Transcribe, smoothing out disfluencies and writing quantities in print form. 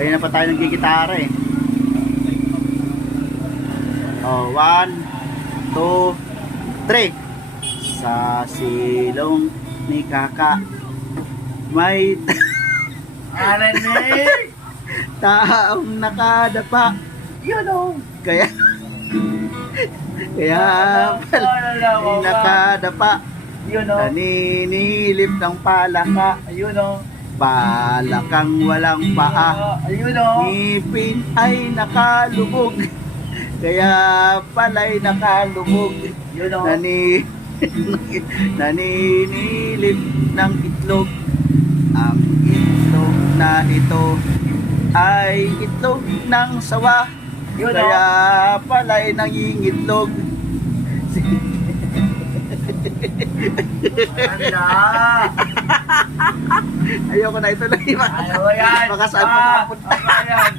Kaya na pa tayo nagkikitara eh. Oh, 1, 2, 3. Sa silong ni Kaka may taong nakadapa. Yun o. Kaya pala nakadapa. Yun o. Naninilip ng palaka. Ayun o. Palakang walang paa. Ayun o. Ngipin ay nakalubog. Kaya pala'y nakalubog. Yun o. Naninilip ng itlog. Ang itlog na ito ay itlog ng sawa. Yun o. Kaya pala'y nangingitlog. Anda. Ayoko na ituloy. Ayaw yan. Baka saan pa mapunta. Ayaw yan.